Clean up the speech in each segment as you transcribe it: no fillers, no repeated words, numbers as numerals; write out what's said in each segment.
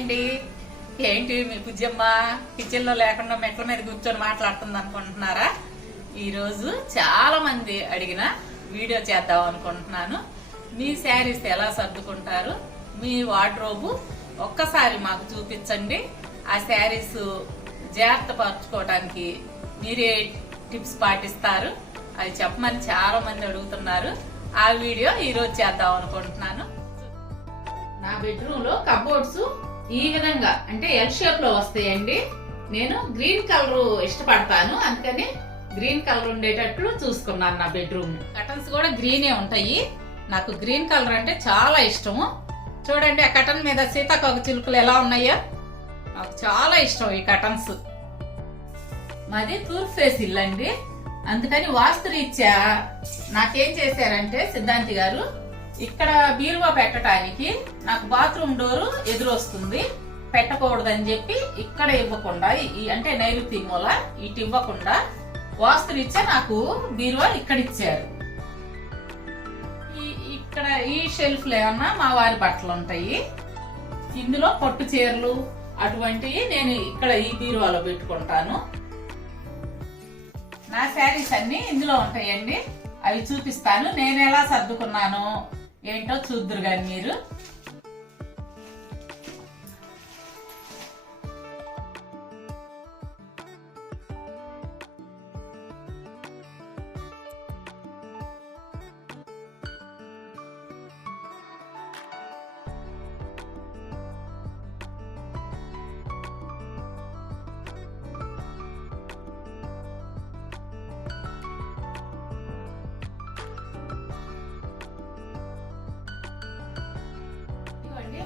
అండి. ఏంటి మీ బుజ్జమ్మ కిచెన్లో లేకుండా మెట్ల మీద కూర్చొని మాట్లాడుతుంది అనుకుంటున్నారా? ఈరోజు చాలా మంది అడిగిన వీడియో చేద్దాం అనుకుంటున్నాను. మీ శారీస్ ఎలా సర్దుకుంటారు, మీ వార్డ్రోబు ఒక్కసారి మాకు చూపించండి. ఆ శారీస్ జాగ్రత్త పరచుకోవడానికి మీరే టిప్స్ పాటిస్తారు అది చెప్పమని చాలా మంది అడుగుతున్నారు. ఆ వీడియో ఈరోజు చేద్దాం అనుకుంటున్నాను. నా బెడ్రూమ్ లో కబోర్డ్స్ ఈ విధంగా అంటే ఎల్ షేప్ లో వస్తాయండి. నేను గ్రీన్ కలర్ ఇష్టపడతాను, అందుకని గ్రీన్ కలర్ ఉండేటట్లు చూసుకున్నాను. నా బెడ్రూమ్ కర్టన్స్ కూడా గ్రీనే ఉంటాయి. నాకు గ్రీన్ కలర్ అంటే చాలా ఇష్టము. చూడండి ఆ కర్టన్ మీద సీతాకోక చిలుకలు ఎలా ఉన్నాయో, నాకు చాలా ఇష్టం ఈ కర్టన్స్. మాది తూర్పు ఫేస్ ఇల్లు అండి, అందుకని వాస్తు రీత్యా నాకేం చేశారంటే సిద్ధాంతి గారు, ఇక్కడ బీరువా పెట్టడానికి నాకు బాత్రూమ్ డోరు ఎదురు వస్తుంది, పెట్టకూడదని చెప్పి ఇక్కడ ఇవ్వకుండా అంటే నైరుతి మూల ఇటు ఇవ్వకుండా వాస్తు రీత్యా నాకు బీరువా ఇక్కడ ఇచ్చారు. ఇక్కడ ఈ షెల్ఫ్ లో ఏమన్నా మా వారి బట్టలు ఉంటాయి, ఇందులో పట్టు చీరలు అటువంటివి నేను ఇక్కడ ఈ బీరువాలో పెట్టుకుంటాను. నా శారీస్ అన్ని ఇందులో ఉంటాయండి, అవి చూపిస్తాను. నేను ఎలా సర్దుకున్నాను ఏంటో చూద్దురు గాని మీరు.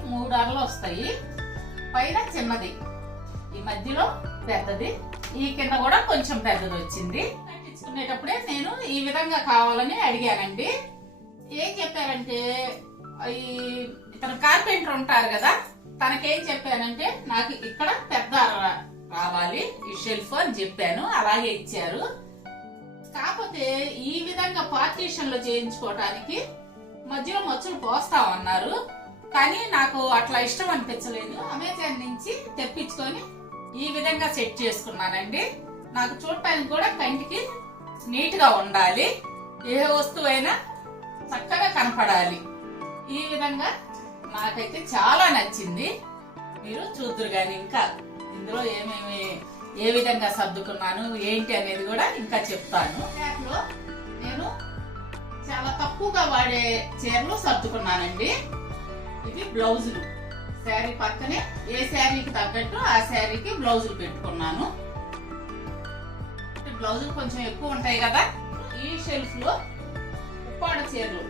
మూడు అరలు వస్తాయి, పైన చిన్నది, ఈ మధ్యలో పెద్దది, ఈ కింద కూడా కొంచెం పెద్దది వచ్చింది. కట్టించుకునేటప్పుడే నేను ఈ విధంగా కావాలని అడిగానండి. ఏం చెప్పారంటే, ఇతను కార్పెంటర్ ఉంటారు కదా, తనకేం చెప్పానంటే నాకు ఇక్కడ పెద్ద అర రావాలి ఈ షెల్ఫ్ అని చెప్పాను. అలాగే ఇచ్చారు. కాకపోతే ఈ విధంగా పార్టీషన్ లో చేయించుకోవటానికి మధ్యలో మచ్చులు పోస్తామన్నారు, కానీ నాకు అట్లా ఇష్టం అనిపించలేదు. అమెజాన్ నుంచి తెప్పించుకొని ఈ విధంగా సెట్ చేసుకున్నానండి. నాకు చూడటానికి కూడా కంటికి నీట్ గా ఉండాలి, ఏ వస్తువు అయినా చక్కగా కనపడాలి. ఈ విధంగా నాకైతే చాలా నచ్చింది. మీరు చూద్దరు గాని ఇంకా ఇందులో ఏ విధంగా సర్దుకున్నాను ఏంటి అనేది కూడా ఇంకా చెప్తాను. దాంట్లో నేను చాలా తక్కువగా వాడే చీరలు సర్దుకున్నానండి. ఇవి బ్లౌజులు, శారీ పక్కనే ఏ శారీకి తగ్గట్టు ఆ శారీకి బ్లౌజులు పెట్టుకున్నాను. బ్లౌజులు కొంచెం ఎక్కువ ఉంటాయి కదా. ఈ షెల్ఫ్ లో ఉప్పాడ చీరలు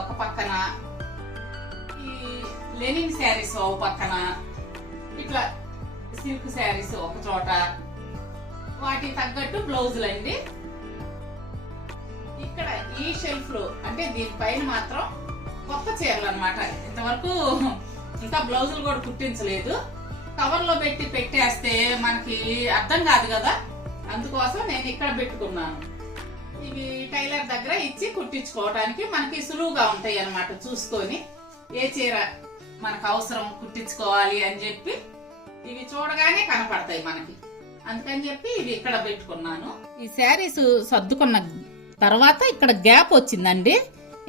ఒక పక్కన, ఈ లెనిన్ శారీస్ ఒక పక్కన, ఇట్లా సిల్క్ శారీస్ ఒక చోట, వాటికి తగ్గట్టు బ్లౌజులు అండి. ఇక్కడ ఈ షెల్ఫ్ లో అంటే దీనిపైన మాత్రం కొత్త చీరలు అన్నమాట. ఇంతవరకు ఇంకా బ్లౌజులు కూడా కుట్టించలేదు. కవర్ లో పెట్టేస్తే మనకి అర్థం కాదు కదా, అందుకోసం నేను ఇక్కడ పెట్టుకున్నాను. ఇవి టైలర్ దగ్గర ఇచ్చి కుట్టించుకోవడానికి మనకి సులువుగా ఉంటాయి అన్నమాట. చూసుకొని ఏ చీర మనకు అవసరం కుట్టించుకోవాలి అని చెప్పి ఇవి చూడగానే కనపడతాయి మనకి, అందుకని చెప్పి ఇవి ఇక్కడ పెట్టుకున్నాను. ఈ శారీస్ సర్దుకున్న తర్వాత ఇక్కడ గ్యాప్ వచ్చిందండి.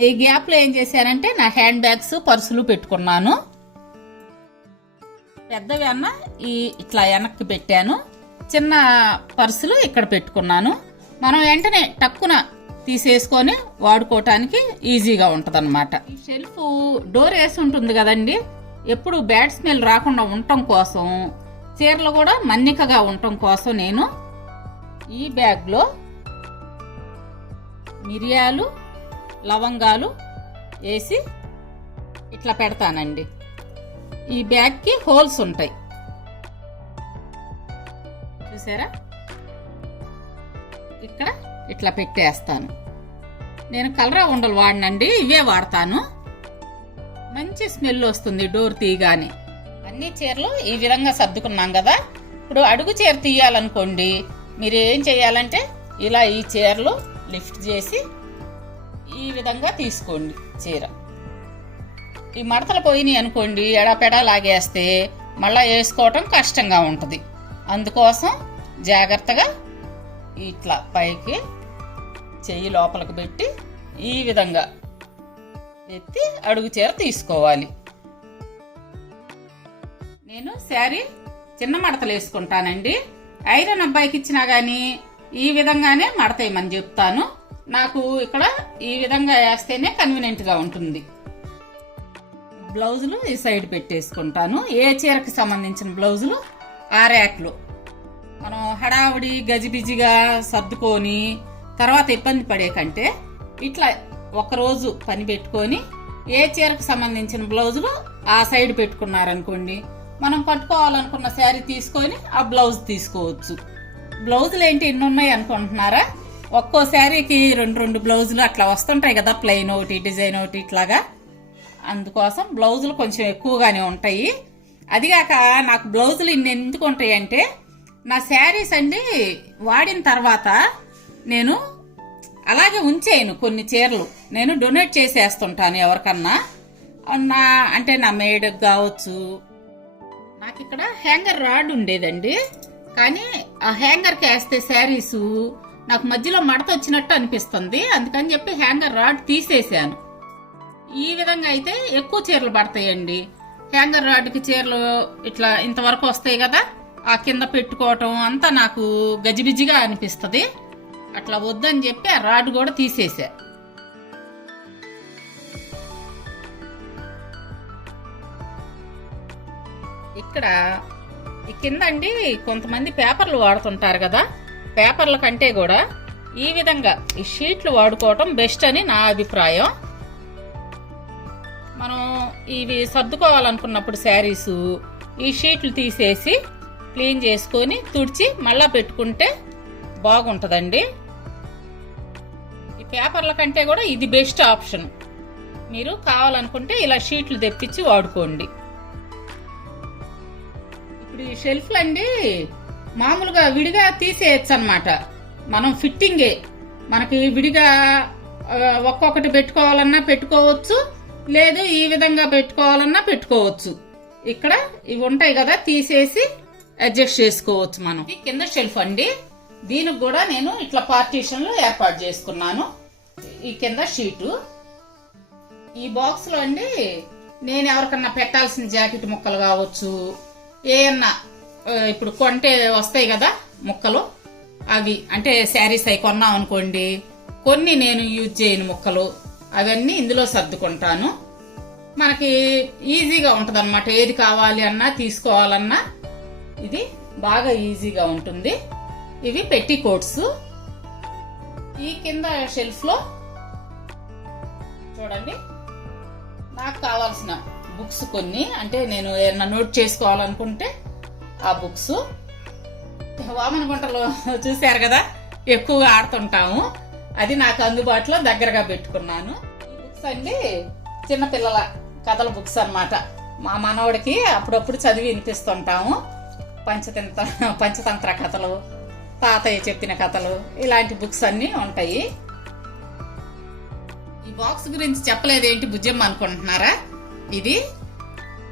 ఈ గ్యాప్ లో ఏం చేశానంటే నా హ్యాండ్ బ్యాగ్స్ పర్సులు పెట్టుకున్నాను. పెద్దవి అన్న ఇట్లా వెనక్కి పెట్టాను, చిన్న పర్సులు ఇక్కడ పెట్టుకున్నాను. మనం వెంటనే టక్కున తీసేసుకొని వాడుకోవటానికి ఈజీగా ఉంటది అనమాట. ఈ షెల్ఫ్ డోర్ వేసి ఉంటుంది కదండి, ఎప్పుడు బ్యాడ్ స్మెల్ రాకుండా ఉండటం కోసం, చీరలు కూడా మన్నికగా ఉండటం కోసం నేను ఈ బ్యాగ్ లో మిరియాలు లవంగాలు వేసి ఇట్లా పెడతానండి. ఈ బ్యాగ్ కి హోల్స్ ఉంటాయి చూసారా, ఇక్కడ ఇట్లా పెట్టేస్తాను. నేను కలరా ఉండలు వాడినండి, ఇవే వాడతాను. మంచి స్మెల్ వస్తుంది డోర్ తీయగానే. అన్ని చీరలు ఈ విధంగా సర్దుకున్నాం కదా. ఇప్పుడు అడుగు చీర తీయాలనుకోండి, మీరు ఏం చేయాలంటే ఇలా ఈ చీరలు లిఫ్ట్ చేసి ఈ విధంగా తీసుకోండి. చీర ఈ మడతలు పోయినాయి అనుకోండి, ఎడాపెడా లాగేస్తే మళ్ళీ వేసుకోవటం కష్టంగా ఉంటుంది. అందుకోసం జాగ్రత్తగా ఇట్లా పైకి చెయ్యి లోపలికి పెట్టి ఈ విధంగా ఎత్తి అడుగు చీర తీసుకోవాలి. నేను శారీ చిన్న మడతలు వేసుకుంటానండి. ఐరన్ అబ్బాయికి ఇచ్చినా గానీ ఈ విధంగానే మడతేయమని చెప్తాను. నాకు ఇక్కడ ఈ విధంగా వేస్తేనే కన్వీనియంట్ గా ఉంటుంది. బ్లౌజులు ఈ సైడ్ పెట్టేసుకుంటాను. ఏ చీరకి సంబంధించిన బ్లౌజులు ఆ ర్యాక్లో. మనం హడావుడి గజిబిజిగా సర్దుకొని తర్వాత ఇబ్బంది పడే కంటే ఇట్లా ఒకరోజు పని పెట్టుకొని ఏ చీరకు సంబంధించిన బ్లౌజులు ఆ సైడ్ పెట్టుకున్నారనుకోండి, మనం కట్టుకోవాలనుకున్న శారీ తీసుకొని ఆ బ్లౌజ్ తీసుకోవచ్చు. బ్లౌజులు ఏంటి ఎన్ని ఉన్నాయి అనుకుంటున్నారా? ఒక్కో శారీకి రెండు బ్లౌజులు అట్లా వస్తుంటాయి కదా, ప్లెయిన్ ఒకటి డిజైన్ ఒకటి ఇట్లాగా. అందుకోసం బ్లౌజులు కొంచెం ఎక్కువగానే ఉంటాయి. అదిగాక నాకు బ్లౌజులు ఇన్ని ఎందుకు ఉంటాయి అంటే, నా శారీస్ అండి వాడిన తర్వాత నేను అలాగే ఉంచేయను. కొన్ని చీరలు నేను డొనేట్ చేసేస్తుంటాను ఎవరికన్నా. నా మేడ్కి కావచ్చు. నాకు ఇక్కడ హ్యాంగర్ రాడ్ ఉండేదండి, కానీ ఆ హ్యాంగర్కి వేస్తే శారీస్ నాకు మధ్యలో మడత వచ్చినట్టు అనిపిస్తుంది. అందుకని చెప్పి హ్యాంగర్ రాడ్ తీసేసాను. ఈ విధంగా అయితే ఎక్కువ చీరలు పడతాయండి. హ్యాంగర్ రాడ్కి చీరలు ఇట్లా ఇంతవరకు వస్తాయి కదా, ఆ కింద పెట్టుకోవటం అంతా నాకు గజిబిజిగా అనిపిస్తుంది. అట్లా వద్దని చెప్పి ఆ రాడ్ కూడా తీసేసా. ఇక్కడ ఈ కింద అండి కొంతమంది పేపర్లు వాడుతుంటారు కదా, పేపర్ల కంటే కూడా ఈ విధంగా ఈ షీట్లు వాడుకోవటం బెస్ట్ అని నా అభిప్రాయం. మనం ఇవి సర్దుకోవాలనుకున్నప్పుడు శారీస్ ఈ షీట్లు తీసేసి క్లీన్ చేసుకొని తుడిచి మళ్ళా పెట్టుకుంటే బాగుంటుందండి. ఈ పేపర్ల కంటే కూడా ఇది బెస్ట్ ఆప్షన్. మీరు కావాలనుకుంటే ఇలా షీట్లు తెప్పించి వాడుకోండి. ఇప్పుడు ఈ షెల్ఫ్లు అండి మామూలుగా విడిగా తీసేయచ్చు అన్నమాట. మనం ఫిట్టింగే మనకి విడిగా ఒక్కొక్కటి పెట్టుకోవాలన్నా పెట్టుకోవచ్చు, లేదు ఈ విధంగా పెట్టుకోవాలన్నా పెట్టుకోవచ్చు. ఇక్కడ ఇవి ఉంటాయి కదా, తీసేసి అడ్జస్ట్ చేసుకోవచ్చు మనం. ఈ కింద షెల్ఫ్ అండి, దీనికి కూడా నేను ఇట్లా పార్టీషన్లు ఏర్పాటు చేసుకున్నాను. ఈ కింద షీటు, ఈ బాక్స్ లో అండి నేను ఎవరికన్నా పెట్టాల్సిన జాకెట్ ముక్కలు కావచ్చు, ఏమన్నా ఇప్పుడు కొంటే వస్తాయి కదా ముక్కలు, అవి అంటే శారీస్ అవి కొన్నాం అనుకోండి, కొన్ని నేను యూజ్ చేయని ముక్కలు అవన్నీ ఇందులో సర్దుకుంటాను. మనకి ఈజీగా ఉంటది అన్నమాట. ఏది కావాలి అన్నా తీసుకోవాలన్నా ఇది బాగా ఈజీగా ఉంటుంది. ఇవి పెట్టి కోట్స్. ఈ కింద షెల్ఫ్ లో చూడండి నాకు కావాల్సిన బుక్స్ కొన్ని, అంటే నేను ఏమన్నా నోట్ చేసుకోవాలనుకుంటే ఆ బుక్స్. వామన గుంటలో చూశారు కదా ఎక్కువగా ఆడుతుంటాము, అది నాకు అందుబాటులో దగ్గరగా పెట్టుకున్నాను. ఈ బుక్స్ అండి చిన్నపిల్లల కథల బుక్స్ అన్నమాట. మా మనవడికి అప్పుడప్పుడు చదివి వినిపిస్తుంటాము. పంచతంత్ర కథలు, తాతయ్య చెప్పిన కథలు, ఇలాంటి బుక్స్ అన్ని ఉంటాయి. ఈ బాక్స్ గురించి చెప్పలేదేంటి బుజ్జమ్మ అనుకుంటున్నారా? ఇది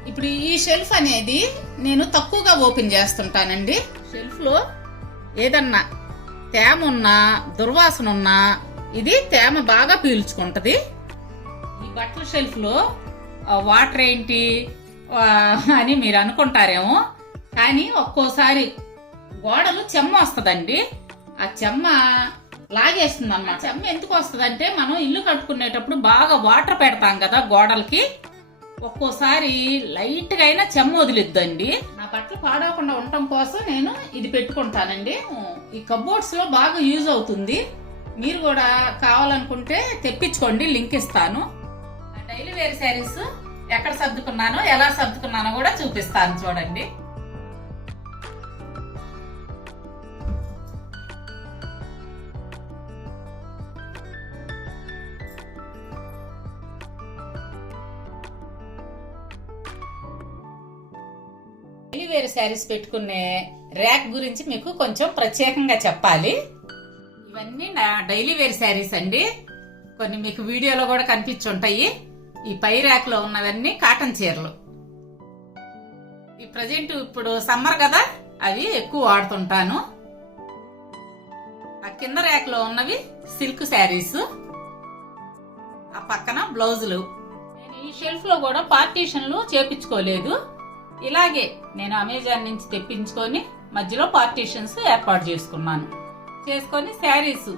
ఇప్పుడు ఈ షెల్ఫ్ అనేది నేను తక్కువగా ఓపెన్ చేస్తుంటానండి. షెల్ఫ్ లో ఏదన్నా తేమ ఉన్నా దుర్వాసన ఉన్నా ఇది తేమ బాగా పీల్చుకుంటది. ఈ బట్టల షెల్ఫ్ లో వాటర్ ఏంటి అని మీరు అనుకుంటారేమో, కానీ ఒక్కోసారి గోడలు చెమ్మ వస్తుందండి. ఆ చెమ్మ లాగేస్తుంది అన్నమాట. చెమ్మ ఎందుకు వస్తుందంటే మనం ఇల్లు కట్టుకునేటప్పుడు బాగా వాటర్ పెడతాం కదా గోడలకి, ఒక్కోసారి లైట్ గా అయినా చెమ్మ వదిలిద్దండి. నా బట్టలు పాడవకుండా ఉండటం కోసం నేను ఇది పెట్టుకుంటానండి. ఈ కబోర్డ్స్ లో బాగా యూజ్ అవుతుంది. మీరు కూడా కావాలనుకుంటే తెప్పించుకోండి, లింక్ ఇస్తాను. డైలీ వేర్ శారీస్ ఎక్కడ సర్దుకున్నానో ఎలా సర్దుకున్నానో కూడా చూపిస్తాను చూడండి. డైలీ వేర్ శారీస్ పెట్టుకునే ర్యాక్ గురించి మీకు కొంచెం ప్రత్యేకంగా చెప్పాలి. ఇవన్నీ నా డైలీ వేర్ శారీస్ అండి. కొన్ని మీకు వీడియోలో కూడా కనిపించుంటాయి. ఈ పై ర్యాక్ లో ఉన్నవన్నీ కాటన్ చీరలు. ఈ ప్రజెంట్ ఇప్పుడు సమ్మర్ కదా, అవి ఎక్కువ వాడుతుంటాను. ఆ కింద ర్యాక్ లో ఉన్నవి సిల్క్ శారీస్, ఆ పక్కన బ్లౌజులు. నేను ఈ షెల్ఫ్ లో కూడా పార్టీషన్లు చేపించుకోలేదు, ఇలాగే నేను అమెజాన్ నుంచి తెప్పించుకొని మధ్యలో పార్టీషన్స్ ఏర్పాటు చేసుకొని శారీస్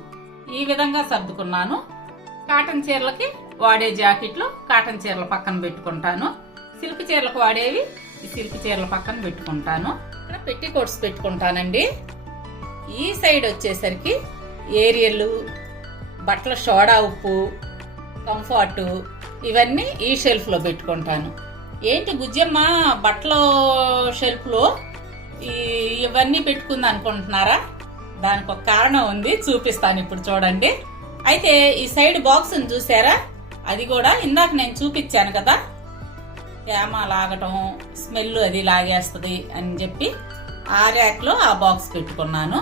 ఈ విధంగా సర్దుకున్నాను. కాటన్ చీరలకి వాడే జాకెట్లు కాటన్ చీరల పక్కన పెట్టుకుంటాను, సిల్క్ చీరలకు వాడేవి ఈ సిల్క్ చీరల పక్కన పెట్టుకుంటాను. ఇక్కడ పెట్టి కోట్స్ పెట్టుకుంటానండి. ఈ సైడ్ వచ్చేసరికి ఏరియల్, బట్టల సోడా ఉప్పు, కంఫర్ట్ ఇవన్నీ ఈ షెల్ఫ్ లో పెట్టుకుంటాను. ఏంటి బుజ్జమ్మ బట్టల షెల్ఫ్ లో ఇవన్నీ పెట్టుకుంది అనుకుంటున్నారా? దానికి ఒక కారణం ఉంది, చూపిస్తాను ఇప్పుడు చూడండి. అయితే ఈ సైడ్ బాక్స్ చూసారా, అది కూడా ఇందాక నేను చూపించాను కదా, తేమ లాగటం, స్మెల్ అది లాగేస్తుంది అని చెప్పి ఆ ర్యాక్ లో ఆ బాక్స్ పెట్టుకున్నాను.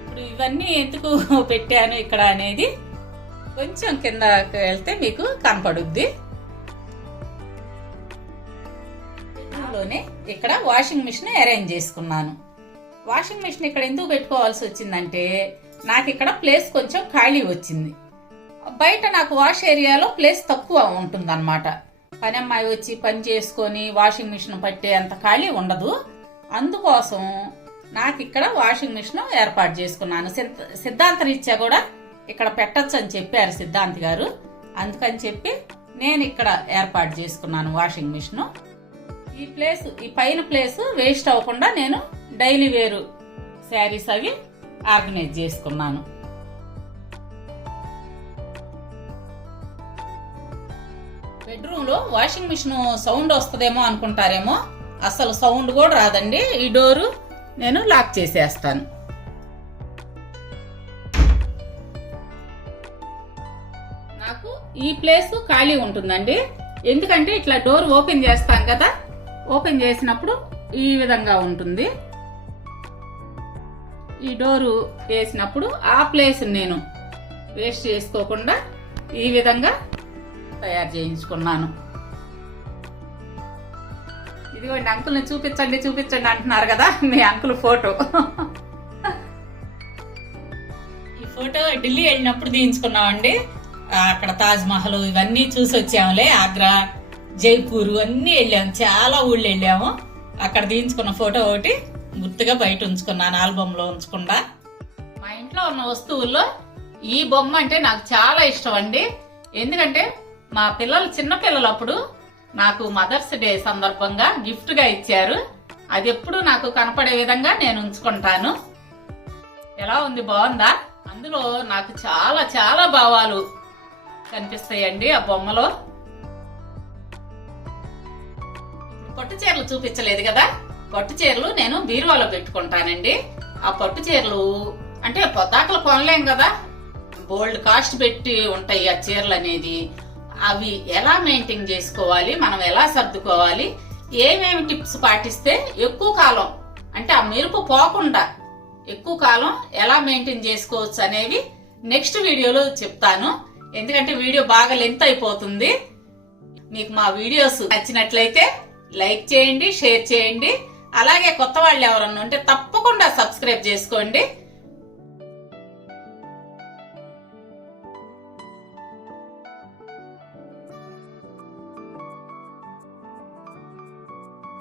ఇప్పుడు ఇవన్నీ ఎందుకు పెట్టాను ఇక్కడ అనేది కొంచెం కిందకి వెళ్తే మీకు కనపడుద్ది. ఇక్కడ వాషింగ్ మిషన్ అరేంజ్ చేసుకున్నాను. వాషింగ్ మిషన్ ఇక్కడ ఎందుకు పెట్టుకోవాల్సి వచ్చిందంటే, నాకు ఇక్కడ ప్లేస్ కొంచెం ఖాళీ వచ్చింది. బయట నాకు వాష్ ఏరియాలో ప్లేస్ తక్కువ ఉంటుంది అన్నమాట. పని అమ్మాయి వచ్చి పని చేసుకొని వాషింగ్ మిషన్ పట్టే అంత ఖాళీ ఉండదు. అందుకోసం నాకు ఇక్కడ వాషింగ్ మిషన్ ఏర్పాటు చేసుకున్నాను. సిద్ధాంత రీత్యా కూడా ఇక్కడ పెట్టచ్చు అని చెప్పారు సిద్ధాంత్ గారు, అందుకని చెప్పి నేను ఇక్కడ ఏర్పాటు చేసుకున్నాను వాషింగ్ మిషన్. ఈ పైన ప్లేస్ వేస్ట్ అవ్వకుండా నేను డైలీ వేరు శారీస్ అవి ఆర్గనైజ్ చేసుకున్నాను. బెడ్రూమ్ లో వాషింగ్ మిషన్ సౌండ్ వస్తుందేమో అనుకుంటారేమో, అసలు సౌండ్ కూడా రాదండి. ఈ డోరు నేను లాక్ చేసేస్తాను. నాకు ఈ ప్లేస్ ఖాళీ ఉంటుందండి, ఎందుకంటే ఇట్లా డోర్ ఓపెన్ చేస్తాం కదా, ఓపెన్ చేసినప్పుడు ఈ విధంగా ఉంటుంది. ఈ డోరు వేసినప్పుడు ఆ ప్లేస్ నేను వేస్ట్ చేసుకోకుండా ఈ విధంగా తయారు చేయించుకున్నాను. ఇదిగోండి అంకుల్ని చూపించండి అంటున్నారు కదా, మీ అంకుల్ ఫోటో. ఈ ఫోటో ఢిల్లీ వెళ్ళినప్పుడు తీయించుకున్నామండి. అక్కడ తాజ్ మహల్ ఇవన్నీ చూసి వచ్చాములే, ఆగ్రా, జైపూర్ అన్ని వెళ్ళాము, చాలా ఊళ్ళు వెళ్ళాము. అక్కడ తీయించుకున్న ఫోటో ఒకటి గుర్తుగా బయట ఉంచుకున్నాను, ఆల్బమ్ లో ఉంచకుండా. మా ఇంట్లో ఉన్న వస్తువుల్లో ఈ బొమ్మ అంటే నాకు చాలా ఇష్టం అండి. ఎందుకంటే మా పిల్లలు చిన్న పిల్లలప్పుడు నాకు మదర్స్ డే సందర్భంగా గిఫ్ట్ గా ఇచ్చారు. అది ఎప్పుడు నాకు కనపడే విధంగా నేను ఉంచుకుంటాను. ఎలా ఉంది, బాగుందా? అందులో నాకు చాలా చాలా భావాలు కనిపిస్తాయండి ఆ బొమ్మలో. పట్టు చీరలు చూపించలేదు కదా, పట్టు చీరలు నేను బీరువాలో పెట్టుకుంటానండి. ఆ పట్టు చీరలు అంటే పొద్దాకలు కొనలేం కదా, బోల్డ్ కాస్ట్ పెట్టి ఉంటాయి ఆ చీరలు అనేది. అవి ఎలా మెయింటైన్ చేసుకోవాలి, మనం ఎలా సర్దుకోవాలి, ఏమేమి టిప్స్ పాటిస్తే ఎక్కువ కాలం అంటే ఆ మెరుపు పోకుండా ఎక్కువ కాలం ఎలా మెయింటైన్ చేసుకోవచ్చు అనేవి నెక్స్ట్ వీడియోలో చెప్తాను. ఎందుకంటే వీడియో బాగా లెంత్ అయిపోతుంది. మీకు మా వీడియోస్ నచ్చినట్లయితే లైక్ చేయండి, షేర్ చేయండి. అలాగే కొత్త వాళ్ళు ఎవరన్నా ఉంటే తప్పకుండా సబ్స్క్రైబ్ చేసుకోండి.